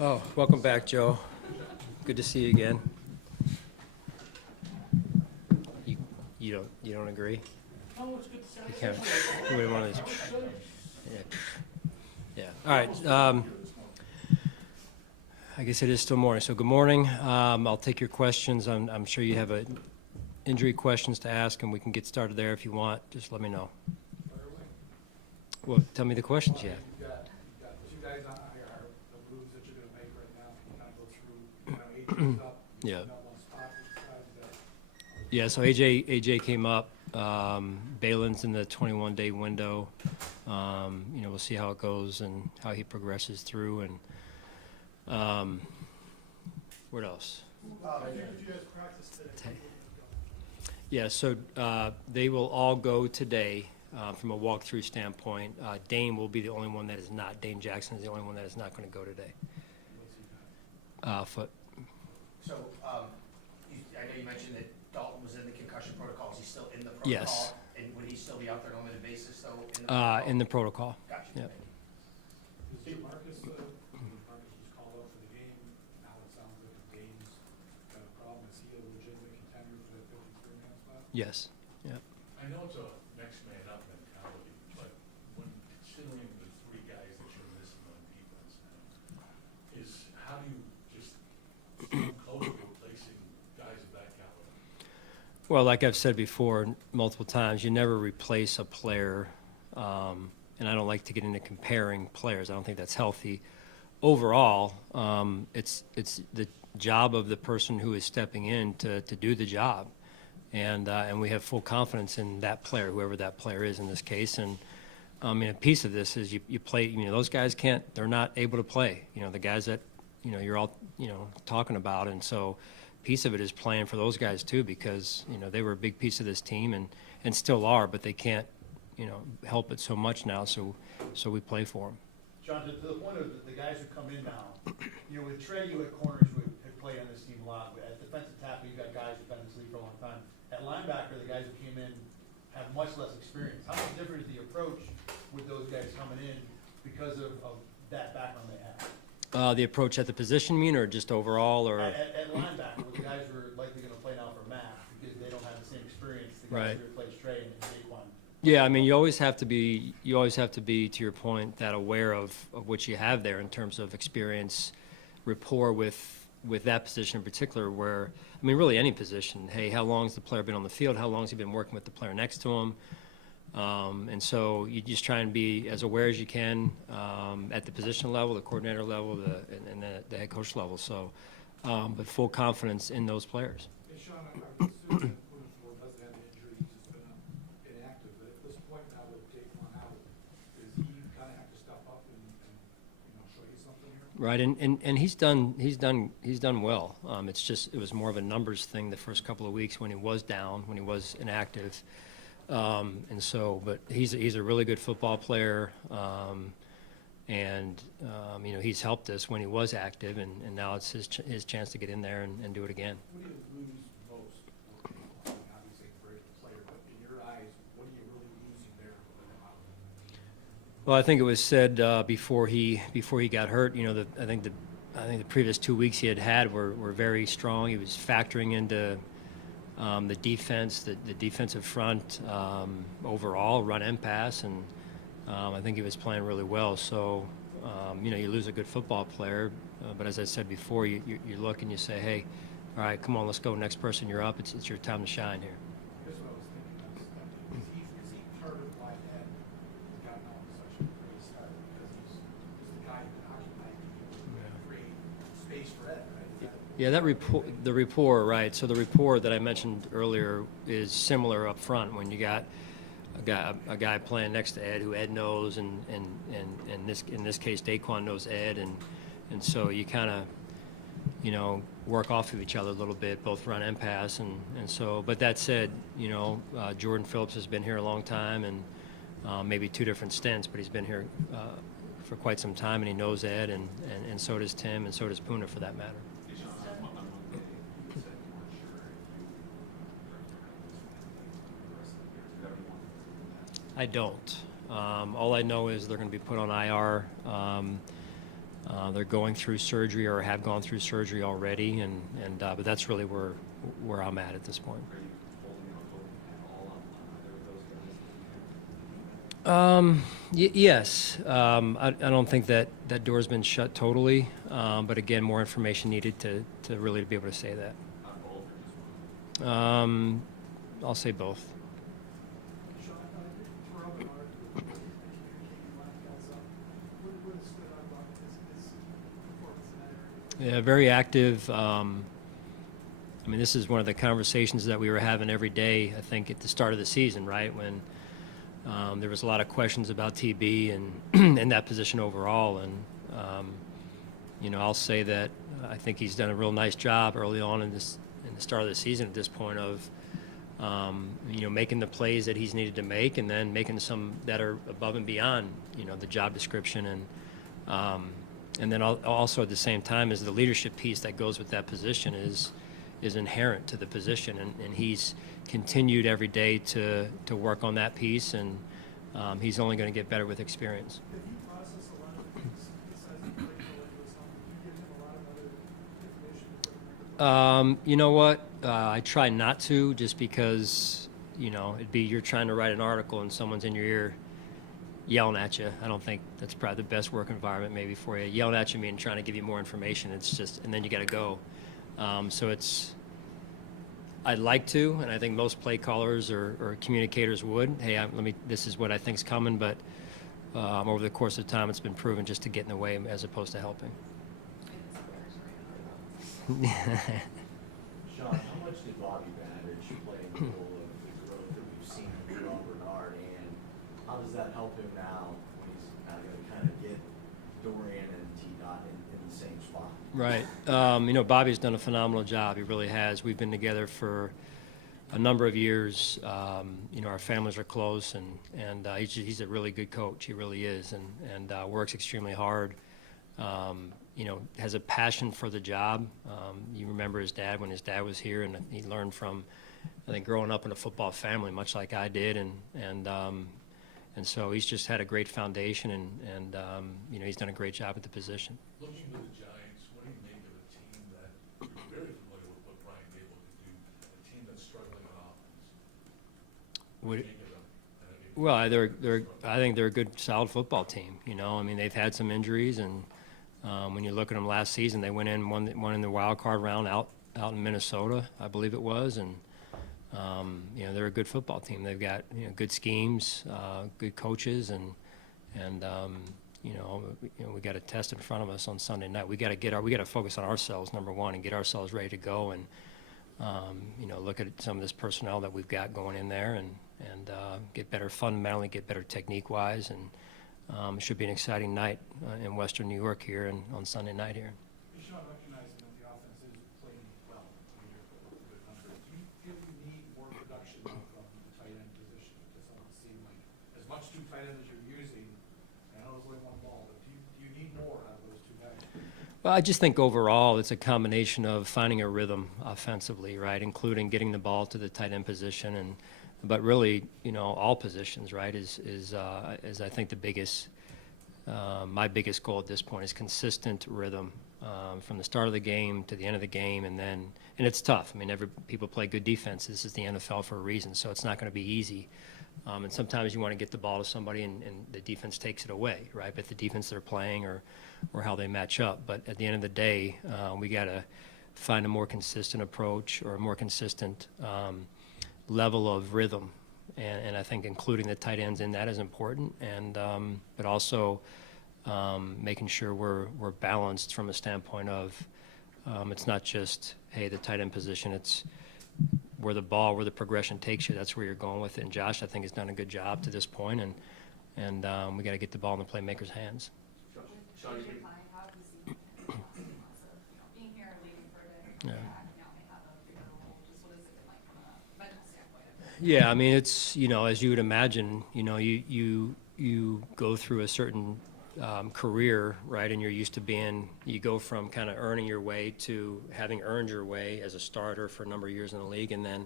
Oh, welcome back, Joe. Good to see you again. You don't agree? No, it's good to see You can't. You wouldn't want to. Yeah. All right. I guess it is still morning. So good morning. I'll take your questions. I'm sure you have injury questions to ask, and we can get started there if you want. Just let me know. Well, tell me the questions you have. You've got two guys on here, the moves that you're going to make right now. Can you kind of go through, AJ's up. Yeah. Got one spot, Yeah, so AJ came up. Balin's in the 21-day window. We'll see how it goes and how he progresses through. And what else? did you guys practice today? Yeah, so they will all go today from a walkthrough standpoint. Dane will be the only one that is not. Dane Jackson is the only one that is not going to go today. Foot. So, I know you mentioned that Dalton was in the concussion protocol. Is he still in the protocol? Yes. And would he still be out there on a limited basis, though? In the protocol. Gotcha. Yep. Marcus was called up for the game. Now it sounds like Dane's got a problem. Is he a legitimate contender for that 53-man spot? Yes. Yep. I know it's a next man up mentality, but when considering the three guys that you're missing on defense now, how do you just come close to replacing guys of that caliber? Well, like I've said before multiple times, you never replace a player, and I don't like to get into comparing players. I don't think that's healthy. Overall, it's the job of the person who is stepping in to do the job, and we have full confidence in that player, whoever that player is in this case. And a piece of this is you play. Those guys they're not able to play. The guys that you're all talking about, and so. Piece of it is playing for those guys too, because they were a big piece of this team and still are, but they can't help it so much now. So we play for them. John, to the point of the guys who come in now, with Trey, you had corners who had played on this team a lot. At defensive tackle, you got guys who've been in this league for a long time. At linebacker, the guys who came in have much less experience. How much different is the approach with those guys coming in because of that background they have? The approach at the position, or just overall, or At linebacker, where the guys who are likely going to play now for Matt because they don't have the same experience. The guys Right. who replace Trey and Saquon. Yeah, you always have to be, to your point, that aware of what you have there in terms of experience, rapport with that position in particular, where, really any position. Hey, how long has the player been on the field? How long has he been working with the player next to him? And so you just try and be as aware as you can at the position level, the coordinator level, and the head coach level. So, but full confidence in those players. Hey, Sean, I would assume that Ford doesn't have the injury. He's just been inactive. But at this point now with Daquan out, does he kind of have to step up and show you something here? Right, and he's done well. It was more of a numbers thing the first couple of weeks when he was down, when he was inactive. But he's a really good football player, and he's helped us when he was active, and now it's his chance to get in there and do it again. What do you lose most? Obviously, a very good player, but in your eyes, what are you really losing there with him out? Well, I think it was said before he got hurt. I think the previous 2 weeks he had were very strong. He was factoring into the defense, the defensive front overall, run and pass, and I think he was playing really well. So, you lose a good football player, but as I said before, you look and you say, hey, all right, come on, let's go. Next person, you're up. It's your time to shine here. Here's what I was thinking. Is he part of why that has gotten off to such a great start? Because he's the guy who can occupy and create space for Ed, right? Yeah, the rapport, right. So the rapport that I mentioned earlier is similar up front when you got a guy playing next to Ed who Ed knows, and in this case Daquan knows Ed, and so you kind of work off of each other a little bit, both run and pass, and so. But that said, Jordan Phillips has been here a long time, and maybe 2 different stints, but he's been here for quite some time, and he knows Ed, and so does Tim, and so does Puna for that matter. I don't. All I know is they're going to be put on IR. They're going through surgery or have gone through surgery already, but that's really where I'm at this point. Are you holding out hope at all on either of those guys? Yes. I don't think that door's been shut totally, but again, more information needed to really be able to say that. On both or just one? I'll say both. Sean, I throw up an article with communicating line guys up. What has stood out about his performance in that area? Yeah, very active. I mean, this is one of the conversations that we were having every day, I think, at the start of the season, right? When there was a lot of questions about TB and in that position overall. And, I'll say that I think he's done a real nice job early on in the start of the season at this point of, making the plays that he's needed to make and then making some that are above and beyond, the job description. And then also at the same time is the leadership piece that goes with that position is inherent to the position. And he's continued every day to work on that piece, and he's only going to get better with experience. Have you processed a lot of things besides the break or was something? You give him a lot of other information to put in there? You know what? I try not to, just because, it'd be you're trying to write an article and someone's in your ear yelling at you. I don't think that's probably the best work environment maybe for you. Yelling at you and trying to give you more information. It's just, and then you got to go. So I'd like to, and I think most play callers or communicators would. Hey, this is what I think's coming, but over the course of time, it's been proven just to get in the way as opposed to helping. Sean, how much did Bobby Bandage play in the role of the growth that we've seen from Jerome Bernard, and how does that help him now when he's now going to kind of get Dorian and T-Dot in the same spot? Right. Bobby's done a phenomenal job. He really has. We've been together for a number of years. Our families are close, and he's a really good coach. He really is, and works extremely hard. Has a passion for the job. You remember his dad when his dad was here, and he learned from, I think, growing up in a football family, much like I did, and so he's just had a great foundation, and he's done a great job at the position. Looking to the Giants, what do you make of a team that you're very familiar with what Brian Dable could do, a team that's struggling on offense? What do you make of them? Well, I think they're a good, solid football team. They've had some injuries, and when you look at them last season, they went in won in the wild card round out in Minnesota, I believe it was, and they're a good football team. They've got good schemes, good coaches, and we got a test in front of us on Sunday night. We got to focus on ourselves, number one, and get ourselves ready to go, and look at some of this personnel that we've got going in there, and get better fundamentally, get better technique-wise, and it should be an exciting night in Western New York here and on Sunday night here. Sean, recognizing that the offense is playing well, you're a good hunter. Do you feel you need more production from the tight end position? It doesn't seem like as much two tight ends as you're using. I know there's only one ball, but do you need more out of those two guys? Well, I just think overall it's a combination of finding a rhythm offensively, right, including getting the ball to the tight end position, but really, all positions, right, is I think the biggest, my biggest goal at this point is consistent rhythm from the start of the game to the end of the game, and it's tough. People play good defense. This is the NFL for a reason, so it's not going to be easy. And sometimes you want to get the ball to somebody, and the defense takes it away, right? But the defense they're playing or how they match up. But at the end of the day, we got to find a more consistent approach or a more consistent level of rhythm, and I think including the tight ends in that is important, and but also making sure we're balanced from a standpoint of it's not just, hey, the tight end position, it's where the progression takes you, that's where you're going with it. And Josh, I think, has done a good job to this point, and we got to get the ball in the playmaker's hands. Sean, you How has the months of being here, leaving for a bit, Yeah. now may have a bigger role? Just what has it been like from a mental standpoint? Yeah, it's as you would imagine, you go through a certain career, right, and you're used to you go from kind of earning your way to having earned your way as a starter for a number of years in the league, and then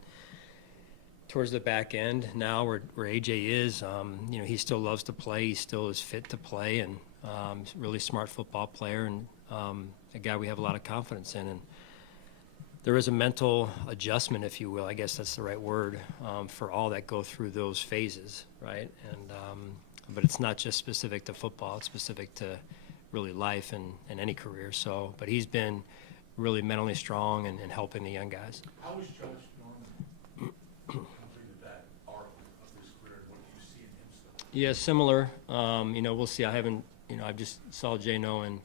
towards the back end now where AJ is, you know, he still loves to play. He still is fit to play, and he's a really smart football player, and a guy we have a lot of confidence in. And there is a mental adjustment, if you will, I guess that's the right word, for all that go through those phases, right? And but it's not just specific to football; it's specific to really life and any career. So, but he's been really mentally strong and helping the young guys. How was Josh Norman completed that arc of his career, and what do you see in him still? Yeah, similar. You know, we'll see. I haven't, you know, I just saw J-No in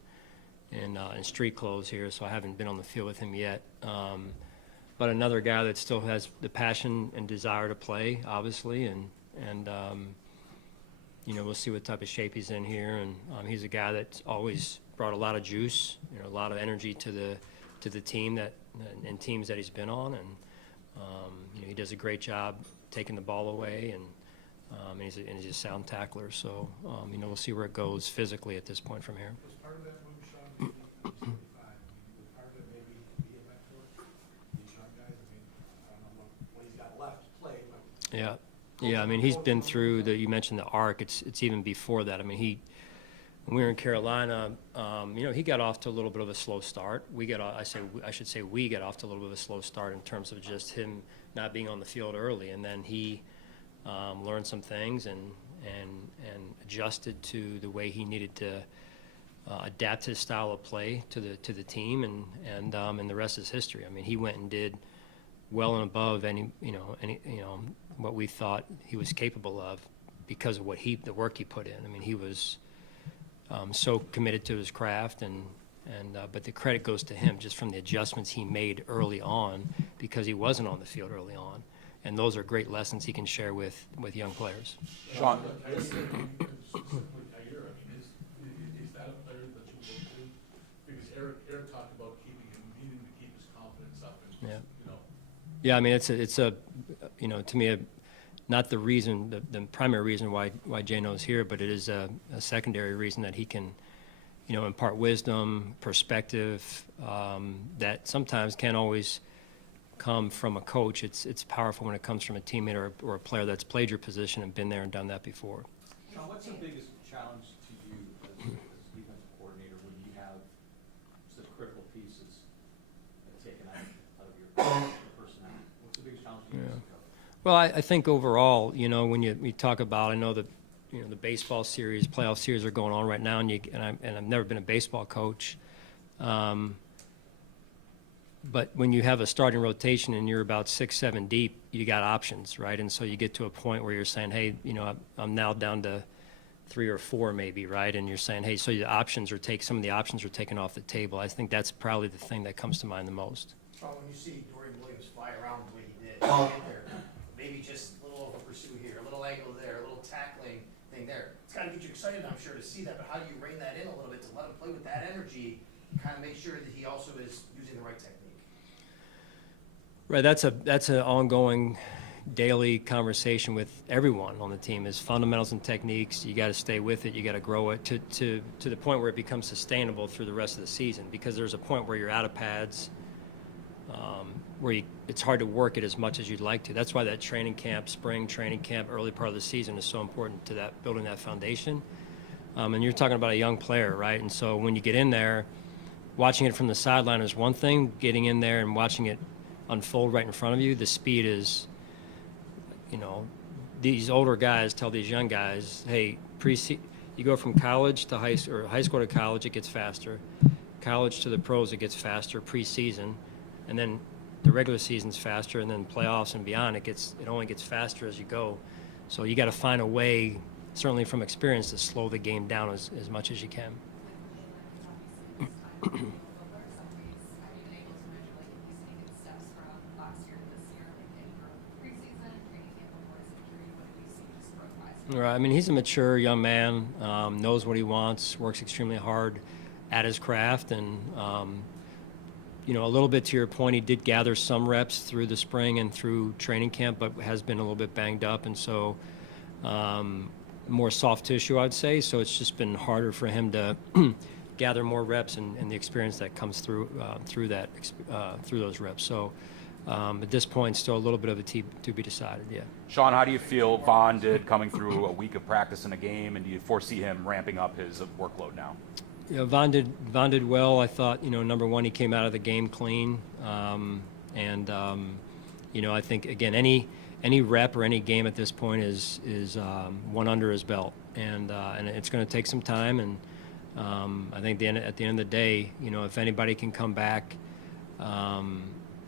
street clothes here, so I haven't been on the field with him yet. But another guy that still has the passion and desire to play, obviously, and you know, we'll see what type of shape he's in here. And he's a guy that's always brought a lot of juice, you know, a lot of energy to the team and teams that he's been on, and you know, he does a great job taking the ball away, and he's a sound tackler. So you know, we'll see where it goes physically at this point from here. Was part of that move, Sean, maybe he's 35, was part of it maybe to be a mentor to these young guys? I mean, I don't know what he's got left to play, but. Yeah. Yeah, I mean, he's been through you mentioned the arc. It's even before that. I mean, when we were in Carolina, you know, he got off to a little bit of a slow start. We got off to a little bit of a slow start in terms of just him not being on the field early, and then he learned some things and adjusted to the way he needed to adapt his style of play to the team, and the rest is history. I mean, he went and did well and above any what we thought he was capable of because of the work he put in. I mean, he was so committed to his craft, but the credit goes to him just from the adjustments he made early on because he wasn't on the field early on, and those are great lessons he can share with young players. Sean. Specifically, Tyre, I mean, is that a player that you look to? Because Eric talked about needing to keep his confidence up, and Yeah. you know. Yeah, I mean, it's a you know, to me, not the reason, the primary reason why J-No's here, but it is a secondary reason that he can, you know, impart wisdom, perspective, that sometimes can't always come from a coach. It's powerful when it comes from a teammate or a player that's played your position and been there and done that before. Sean, what's the biggest challenge to you as defensive coordinator when you have such critical pieces taken out of your personnel? What's the biggest challenge to you as a coach? Well, I think overall, you know, when we talk about, I know that, you know, the baseball series, playoff series are going on right now, and I've never been a baseball coach, but when you have a starting rotation and you're about 6, 7 deep, you got options, right? And so you get to a point where you're saying, hey, you know, I'm now down to 3 or 4 maybe, right? And you're saying, hey, so some of the options are taken off the table. I think that's probably the thing that comes to mind the most. Sean, when you see Dorian Williams fly around the way he did, get there, maybe just a little over pursuit here, a little angle there, a little tackling thing there. It's got to get you excited, I'm sure, to see that, but how do you rein that in a little bit to let him play with that energy, kind of make sure that he also is using the right technique? Right, that's an ongoing daily conversation with everyone on the team is fundamentals and techniques. You got to stay with it. You got to grow it to the point where it becomes sustainable through the rest of the season, because there's a point where you're out of pads, where it's hard to work it as much as you'd like to. That's why that training camp, spring training camp, early part of the season is so important to that, building that foundation. And you're talking about a young player, right? And so when you get in there, watching it from the sideline is one thing. Getting in there and watching it unfold right in front of you, the speed is, you know, these older guys tell these young guys, hey, you go from college to high school to college, it gets faster. College to the pros, it gets faster preseason, and then the regular season's faster, and then playoffs and beyond, it only gets faster as you go. So you got to find a way, certainly from experience, to slow the game down as much as you can. Right. I mean, he's a mature young man, knows what he wants, works extremely hard at his craft, and you know, a little bit to your point, he did gather some reps through the spring and through training camp, but has been a little bit banged up, and so more soft tissue, I'd say. So it's just been harder for him to gather more reps and the experience that comes through those reps. So At this point, still a little bit of a to be decided, yeah. Sean, how do you feel Vaughn did coming through a week of practice in a game, and do you foresee him ramping up his workload now? You know, Vaughn did well. I thought, you know, number one, he came out of the game clean. You know, I think, again, any rep or any game at this point is one under his belt. And it's going to take some time. And I think at the end of the day, you know, if anybody can come back,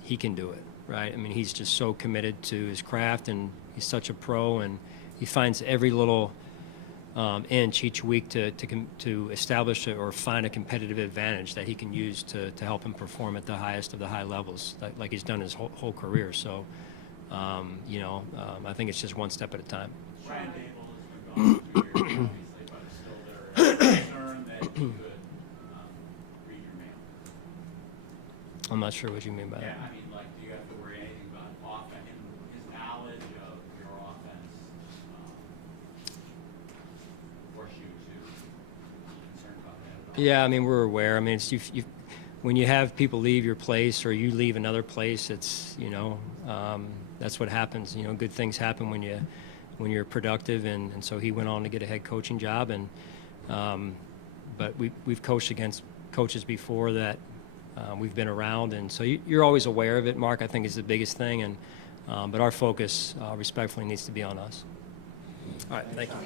he can do it, right? I mean, he's just so committed to his craft, and he's such a pro, and he finds every little inch each week to establish or find a competitive advantage that he can use to help him perform at the highest of the high levels, like he's done his whole career. So, you know, I think it's just one step at a time. Ryan Dable has been gone 2 years, obviously, but is still there. Is there a concern that he could read your mail? I'm not sure what you mean by Yeah, that. I mean, like, do you have to worry anything about offense, his knowledge of your offense, force you to be concerned about that? Yeah, I mean, we're aware. I mean, it's when you have people leave your place or you leave another place, it's, you know, that's what happens. You know, good things happen when you're productive, and so he went on to get a head coaching job. And but we've coached against coaches before that we've been around, and so you're always aware of it. Mark, I think, is the biggest thing, and but our focus, respectfully, needs to be on us. All right, thank you.